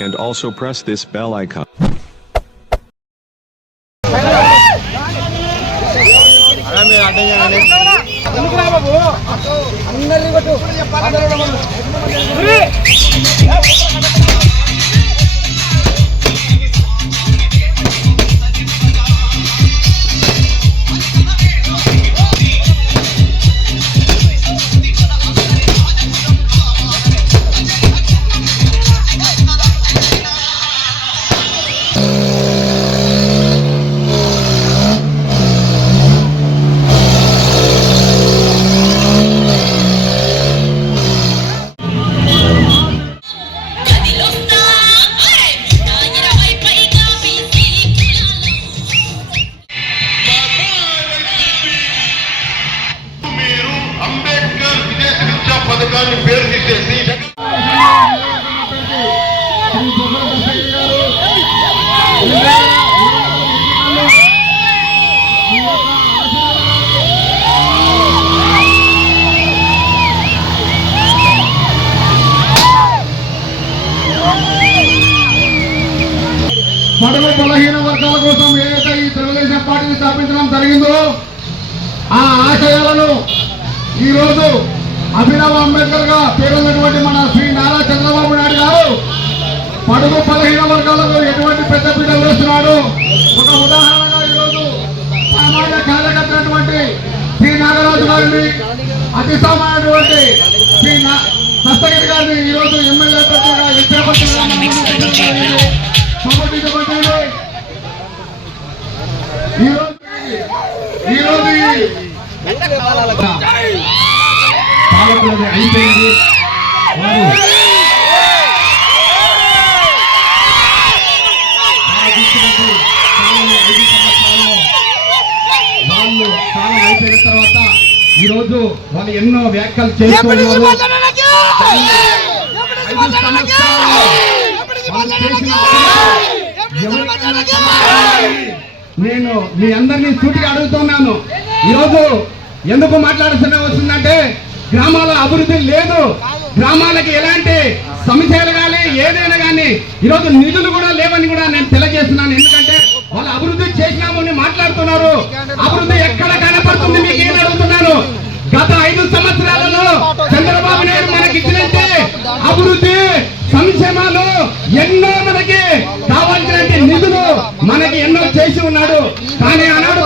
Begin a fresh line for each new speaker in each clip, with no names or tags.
and also press this bell icon.
కదిలొస్తా
అతి సామాన్యటువంటి శ్రీ నా- దస్తగిరి గారిని ఈరోజు ఎమ్మెల్యే ప్రతిగా ఎస్ఏ ప్రతిగా సమర్థించబడింది ఈరోజు ఈరోజు ఎన్నో వ్యాఖ్యలు. నేను మీ అందరినీ సూటిగా అడుగుతున్నాను. ఈరోజు ఎందుకు మాట్లాడుతున్నా వస్తుందంటే గ్రామాల అభివృద్ధి లేదు. గ్రామాలకి ఎలాంటి సమస్యలు కానీ ఏదైనా కానీ ఈరోజు నిధులు కూడా లేవని కూడా నేను తెలియజేస్తున్నాను. ఎందుకంటే వాళ్ళు అభివృద్ధి చేసినామని మాట్లాడుతున్నారు. అభివృద్ధి ఎక్కడ కనపడుతుంది మీకు ఏం అడుగుతున్నాను? గత ఐదు సంవత్సరాలలో చంద్రబాబు నాయుడు మనకి ఇచ్చినట్టే అభివృద్ధి సంక్షేమాలు ఎన్నో మనకి కావాల్సిన నిధులు మనకి ఎన్నో చేసి ఉన్నాడు. కానీ ఆనాడు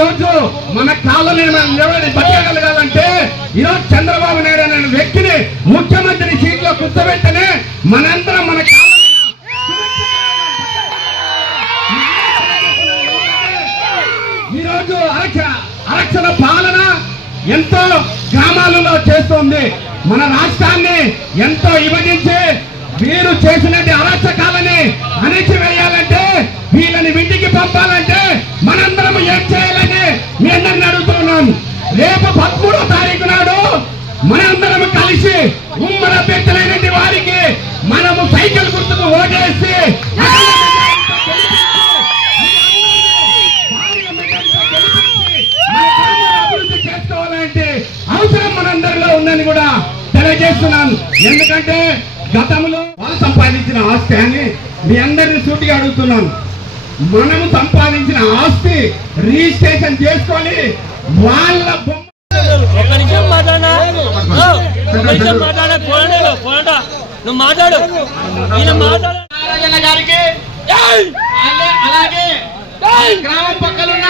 మనము మన రోజు మన కాలని నిలబడి బతకగలగాలంటే ఈరోజు చంద్రబాబు నాయుడు అనే వ్యక్తిని ముఖ్యమంత్రి సీట్లో కూర్చోబెట్టనే మనందరం మన ఈరోజు ఈ అరక్ష అరక్షణ పాలన ఎంతో గ్రామాలలో చేస్తోంది. మన రాష్ట్రాన్ని ఎంతో విభజించి వీరు చేసినట్టు అరక్షకాలని అణిచివేయాలంటే వీళ్ళని ఇంటికి పంపాలంటే మనందరం ఏం చేయాలి? మీ అందరిని అడుగుతున్నాం. రేపు పదమూడో తారీఖు నాడు మనందరం కలిసి ఉమ్మడి అభ్యర్థులైనటువంటి వారికి మనము సైకిల్ గుర్తుకు ఓటేసి అభివృద్ధి చేసుకోవాలంటే అవసరం మనందరిలో ఉందని కూడా తెలియజేస్తున్నాను. ఎందుకంటే గతంలో వాళ్ళు సంపాదించిన ఆస్తి అని మీ అందరిని సూటిగా అడుగుతున్నాను. మనము సంపాదించిన ఆస్తి రిజిస్ట్రేషన్ చేసుకొని వాళ్ళ బొమ్మ
ఒక్క నిమిషం మాట్లాడా ఒక్క నిమిషం మాట్లాడా పోరాడు పోరాడా నువ్వు మాట్లాడు. ఈయన మాట్లాడు.
నారాయణ గారికి. అలా- అలాగే. గ్రామం పక్కలున్న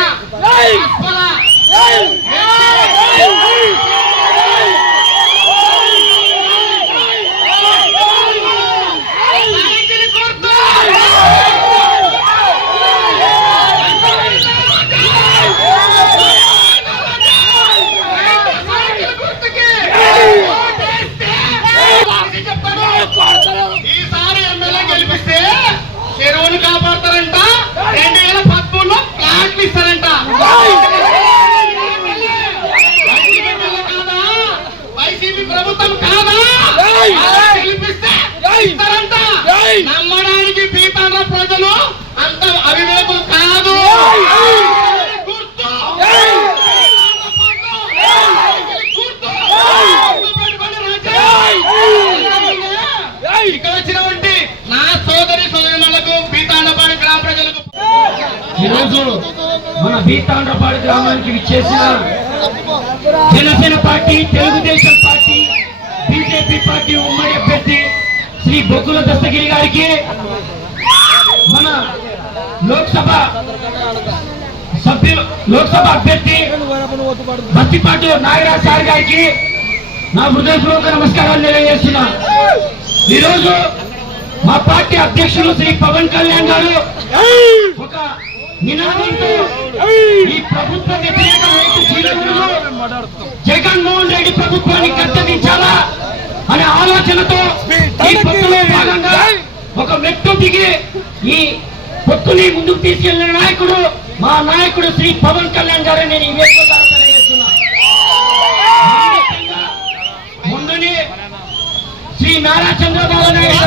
Janasena party Telugu Desam party BJP party ఉమ్మడి అభ్యర్థి శ్రీ బొగ్గుల దస్తగిరి గారికి మన లోక్సభ సభ్యులు లోక్సభ అభ్యర్థి బస్తిపాటు నాగరాజ్ సార్ గారికి నా హృదయపూర్వక నమస్కారాలు తెలియజేస్తున్నా. ఈరోజు మా పార్టీ అధ్యక్షులు శ్రీ పవన్ కళ్యాణ్ గారు ఒక నినాదంతో ఈ ప్రభుత్వ వ్యతిరేక జగన్మోహన్ రెడ్డి ప్రభుత్వాన్ని కట్టడించాలా అనే ఆలోచనతో ఈ పొత్తులో భాగంగా ఒక మెట్టు దిగి ఈ పొత్తుని ముందుకు తీసుకెళ్ళిన నాయకుడు మా నాయకుడు శ్రీ పవన్ కళ్యాణ్ గారు నేను ఈ వేదిక ద్వారా శ్రీ నారా చంద్రబాబు నాయుడు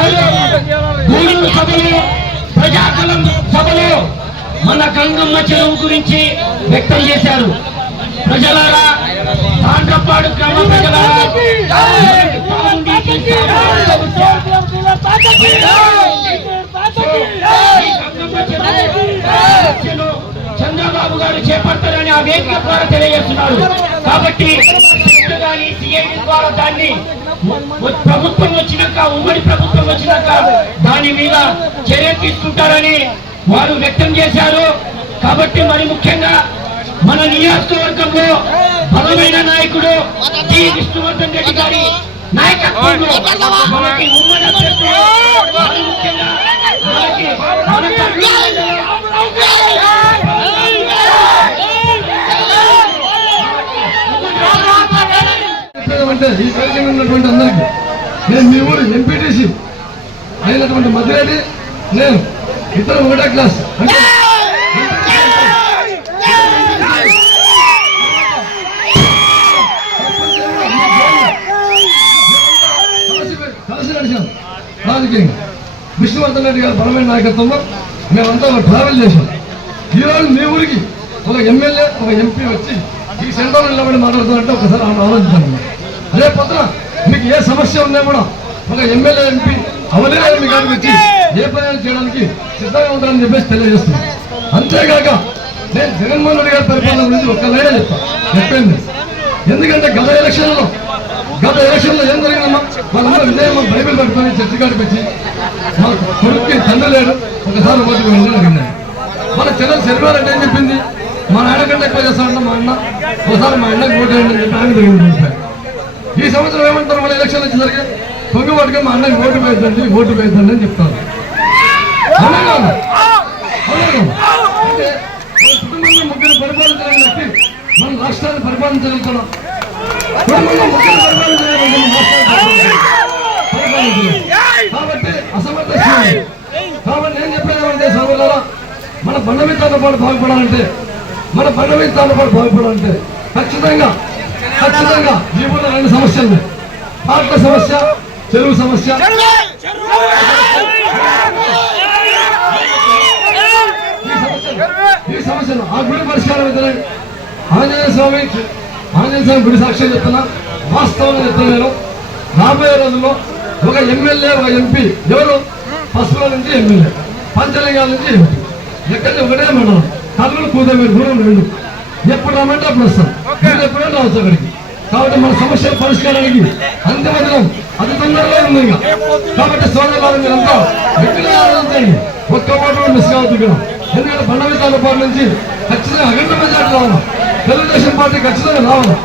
మన గంగమ్మ చెరువు గురించి వ్యక్తం చేశారు. ప్రజలారా తాండ్రపాడు గ్రామ ప్రజలారా చంద్రబాబు గారు చేపడతారని ఆ వేదిక ద్వారా తెలియజేస్తున్నారు. కాబట్టి కానీ సిఐడి ద్వారా దాన్ని ప్రభుత్వం వచ్చినాక ఉమ్మడి ప్రభుత్వం వచ్చినాక దాని మీద చర్య తీసుకుంటారని వారు వ్యక్తం చేశారు. కాబట్టి మరి ముఖ్యంగా మన నియోజకవర్గంలో బలమైన నాయకుడు టి. విష్ణువర్ధన్ రెడ్డి గారి నాయకత్వంలో మనకి ఉమ్మడి ముఖ్యంగా మనకి
ఈ కార్యక్రమం ఉన్నటువంటి అందరికీ నేను మీ ఊరు ఎంపీటీసీ అయినటువంటి మధురెడ్డి నేను ఇద్దరు ఒకటే క్లాస్. అంటే రాజకీయంగా విష్ణువర్ధన్ రెడ్డి గారి బలమైన నాయకత్వంలో మేమంతా ట్రావెల్ చేశాం. ఈరోజు మీ ఊరికి ఒక ఎమ్మెల్యే ఒక ఎంపీ వచ్చి ఈ సెంటర్లో నిలబడి మాట్లాడుతున్నట్టు ఒకసారి ఆమె ఆలోచించాను రేపు పొద్దున మీకు ఏ సమస్య ఉన్నా కూడా ఒక ఎమ్మెల్యే ఎంపీ అవలేని మీ గారికి వచ్చి ఏ ప్రయాణం చేయడానికి సిద్ధంగా ఉంటారని చెప్పేసి తెలియజేస్తున్నాను అంతేకాక నేను జగన్మోహన్ రెడ్డి గారి పరిపాలన గురించి ఒక్క లైనే చెప్తాను చెప్పింది ఎందుకంటే గత ఎలక్షన్లో గత ఎలక్షన్లో ఏం జరిగిందమ్మా? వాళ్ళందరూ విజయం బైబిల్ పట్టుకొని చర్చి కాడికి వచ్చి మా కొడుక్కి తండ్రి లేడు. ఒకసారి ఓటుకు వెళ్ళి అడిగినాడు మన చెల్లెలు చనిపోయారంటే ఏం చెప్పింది? మా నాన్న కంటే ఎక్కువ చేస్తామంట మా అన్న. ఒకసారి మా అన్నకి ఓటు వేయండి అని చెప్పి ఆయన ఈ సంవత్సరం ఏమంటారు? మన ఎలక్షన్ వచ్చేసరికి పొంగి పట్టుకొని మా అన్నకి ఓటు వేద్దండి ఓటు వేద్దండి అని చెప్తారు అవునా కాదా? అవునా కాదా? అంటే మన కుటుంబంలో ముగ్గురు పరిపాలించలేని వ్యక్తి మన రాష్ట్రాన్ని పరిపాలించగలుగుతున్నాం కుటుంబంలో ముగ్గురు పరిపాలించలేం. కాబట్టి అసమర్థ. కాబట్టి నేను చెప్పేది ఏమంటే సోదరులారా మన బండమిత్రాలతో పాటు బాగుపడాలంటే మన బండమిత్రాలతో పాటు బాగుపడాలంటే ఖచ్చితంగా ఖచ్చితంగా ఊళ్ళో రెండు సమస్యలు పాటల సమస్య చెరువు సమస్య ఈ సమస్యలు ఆ గుడి పరిష్కారం అయితే ఆంజనేయ స్వామి ఆంజనేయ స్వామి గుడి సాక్ష్యం చెప్తున్నా. వాస్తవంగా చెప్తున్నా నేను. రాబోయే రోజుల్లో ఒక ఎమ్మెల్యే ఒక ఎంపీ ఎవరు? పసుపుల నుంచి ఎమ్మెల్యే పంచలింగాల నుంచి ఎంపీ. ఎక్కడ ఒకటే మండలం. కర్నూలు కూదమీరు దూరం రెండు. ఎప్పుడు రమ్మంటే అప్పుడు వస్తాం. ఎప్పుడైనా రావచ్చు అక్కడికి. కాబట్టి మన సమస్యల పరిష్కారానికి అంతిమ దినం అది తొందరలో ఉంది కాబట్టి సోదరులు మీరంతా గట్టిగా ఒక్క ఓటు మిస్ కావద్దు ఎందుకంటే బండవి పార్టీ నుంచి ఖచ్చితంగా అఖండ మెజార్టీ రావాలి తెలుగుదేశం పార్టీ ఖచ్చితంగా రావాలి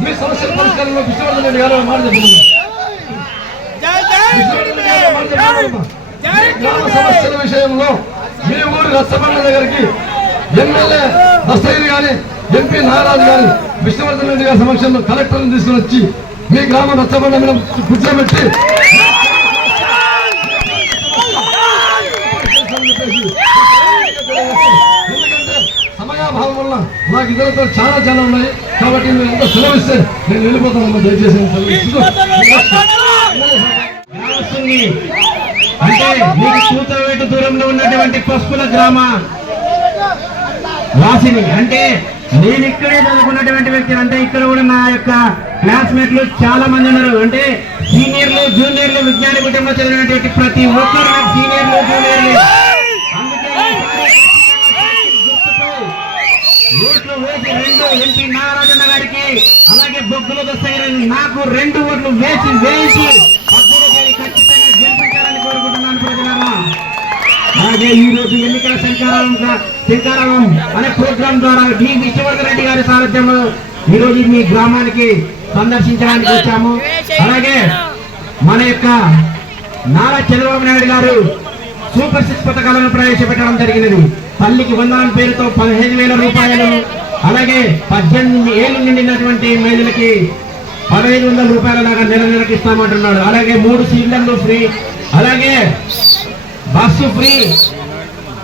మీ సమస్యల పరిష్కారంలో విశ్వవర్ధన్ రెడ్డి గారు మాట చెప్పండి గ్రామ సమస్యల విషయంలో మీ ఊరి రచ్చబండ దగ్గరికి ఎమ్మెల్యే దస్తగిరి గాని ఎంపీ నాగరాజు గాని విష్ణువర్ధన్ రెడ్డి గారి సమక్షంలో కలెక్టర్ని తీసుకుని వచ్చి మీ గ్రామ రచ్చబండ మీద కూర్చోబెట్టి సమయాభావం వల్ల నాకు ఇతరులతో చాలా చాలా ఉన్నాయి. కాబట్టి మీరు ఎంత సెలవిస్తే నేను వెళ్ళిపోతాను దయచేసి.
అంటే మీకు కూతవేటు దూరంలో ఉన్నటువంటి పసుపుల గ్రామ వాసిని. అంటే నేను ఇక్కడే చదువుకున్నటువంటి వ్యక్తి అంటే ఇక్కడ కూడా నా యొక్క
క్లాస్మేట్లు చాలా మంది ఉన్నారు. అంటే సీనియర్లు జూనియర్లు విజ్ఞాన కుటుంబంలో చదివినటువంటి ప్రతి ఒక్కరు సీనియర్లు జూనియర్లు. ఓట్లు వేసి రెండు ఎంపీ నాగరాజన్న గారికి అలాగే బొగ్గుల దస్తగిరి నాకు రెండు ఓట్లు వేసి వేయించి అలాగే ఈ రోజు ఎన్నికల శంకారం శంకారం అనే ప్రోగ్రాం ద్వారా డి విష్ణువర్ధన్ రెడ్డి గారి సారథ్యంలో ఈ రోజు మీ గ్రామానికి సందర్శించడానికి వచ్చాము. అలాగే మన యొక్క నారా చంద్రబాబు నాయుడు గారు సూపర్ సిక్స్ పథకాలను ప్రవేశపెట్టడం జరిగినది. తల్లికి వందనం పేరుతో పదిహేను వేల రూపాయలు అలాగే పద్దెనిమిది ఏళ్ళు నిండినటువంటి మహిళలకి పదహైదు వందల రూపాయల దాకా నెల నెలకి ఇస్తామంటున్నాడు. అలాగే మూడు సిలిండర్లు ఫ్రీ. అలాగే బస్సు ఫ్రీ.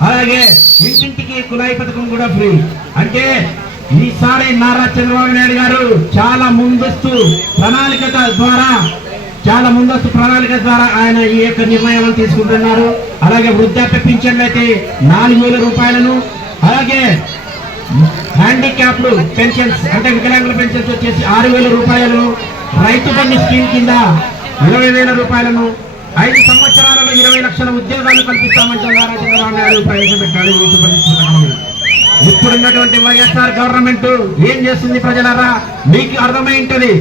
అలాగే ఇంటింటికి కులాయి పథకం కూడా ఫ్రీ. అంటే ఈసారి నారా చంద్రబాబు నాయుడు గారు చాలా ముందస్తు ప్రణాళిక ద్వారా చాలా ముందస్తు ప్రణాళిక ద్వారా ఆయన ఈ యొక్క నిర్ణయాలను తీసుకుంటున్నారు. అలాగే వృద్ధాప్య పింఛన్లు అయితే నాలుగు వేల రూపాయలను. అలాగే హ్యాండిక్యాప్లు పెన్షన్స్ అంటే వికలాంగుల పెన్షన్స్ వచ్చేసి ఆరు వేల రూపాయలు రైతు బంధు స్కీమ్ కింద ఇరవై వేల రూపాయలను. ఐదు సంవత్సరాలలో ఇరవై లక్షల ఉద్యోగాలు కల్పిస్తామంటున్నారు చంద్రబాబు నాయుడు ప్రవేశపెట్టాడు ఇప్పుడున్నటువంటి వైఎస్ఆర్ గవర్నమెంట్ ఏం చేస్తుంది ప్రజలారా? మీకు అర్థమై ఉంటుంది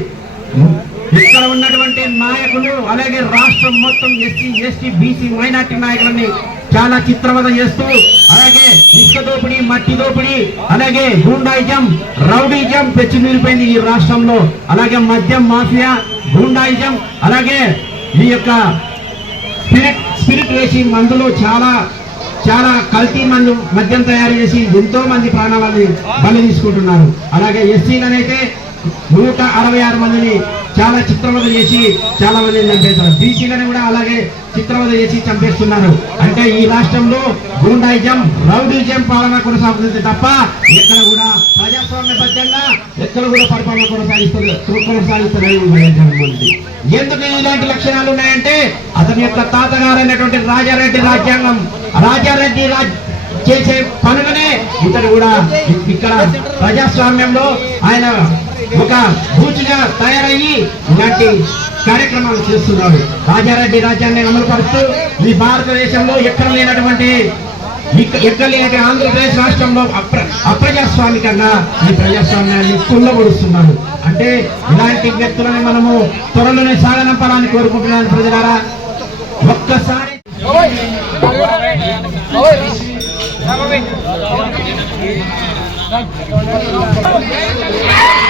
ఇక్కడ ఉన్నటువంటి నాయకులు అలాగే రాష్ట్రం మొత్తం ఎస్సీ ఎస్టీ బీసీ మైనార్టీ నాయకులని చాలా చిత్రవద చేస్తూ అలాగే ఇసుక దోపిడీ మట్టి దోపిడీ అలాగే గూండాయిజం రౌడీజం పెచ్చి నిలిపోయింది ఈ రాష్ట్రంలో. అలాగే మద్యం మాఫియా గూండాయిజం అలాగే ఈ యొక్క స్పిరిట్ స్పిరిట్ వేసి మందులో చాలా చాలా కల్తీ మందు మద్యం తయారు చేసి ఎంతో మంది ప్రాణాలని బలి తీసుకుంటున్నారు. అలాగే ఎస్సీలనైతే నూట అరవై ఆరు మందిని చాలా చిత్రవద చేసి చాలా మందిని చంపేస్తారు. బీసీలను కూడా అలాగే చిత్రవద చేసి చంపేస్తున్నారు. అంటే ఈ రాష్ట్రంలో గూండాయిజం రౌడీజం పాలన కొనసాగుతుంది తప్ప ఎక్కడ కూడా ప్రజాస్వామ్యబద్ధంగా ఎక్కడ కూడా పరిపాలన కొనసాగిస్తుంది కొనసాగిస్తున్నారు ఎందుకు ఇలాంటి లక్షణాలు ఉన్నాయంటే అతని యొక్క తాతగారైనటువంటి రాజారెడ్డి రాజ్యాంగం రాజారెడ్డి రాజ్ చేసే పనులనే ఇతను కూడా ఇక్కడ ప్రజాస్వామ్యంలో ఆయన ఒక బూచిగా తయారయ్యి ఇలాంటి కార్యక్రమాలు చేస్తున్నారు రాజారెడ్డి రాజ్యాన్ని అమలు పరుస్తూ ఈ భారతదేశంలో ఎక్కడ లేనటువంటి ఎక్కడ లేని ఆంధ్రప్రదేశ్ రాష్ట్రంలో అప్ర అప్రజాస్వామికంగా ఈ ప్రజాస్వామ్యాన్ని కుళ్ళగొడుస్తున్నారు అంటే ఇలాంటి వ్యక్తులని మనము త్వరలోనే సాగనంపాలని కోరుకుంటున్నాను ప్రజలారా ఒక్కసారి
ఆ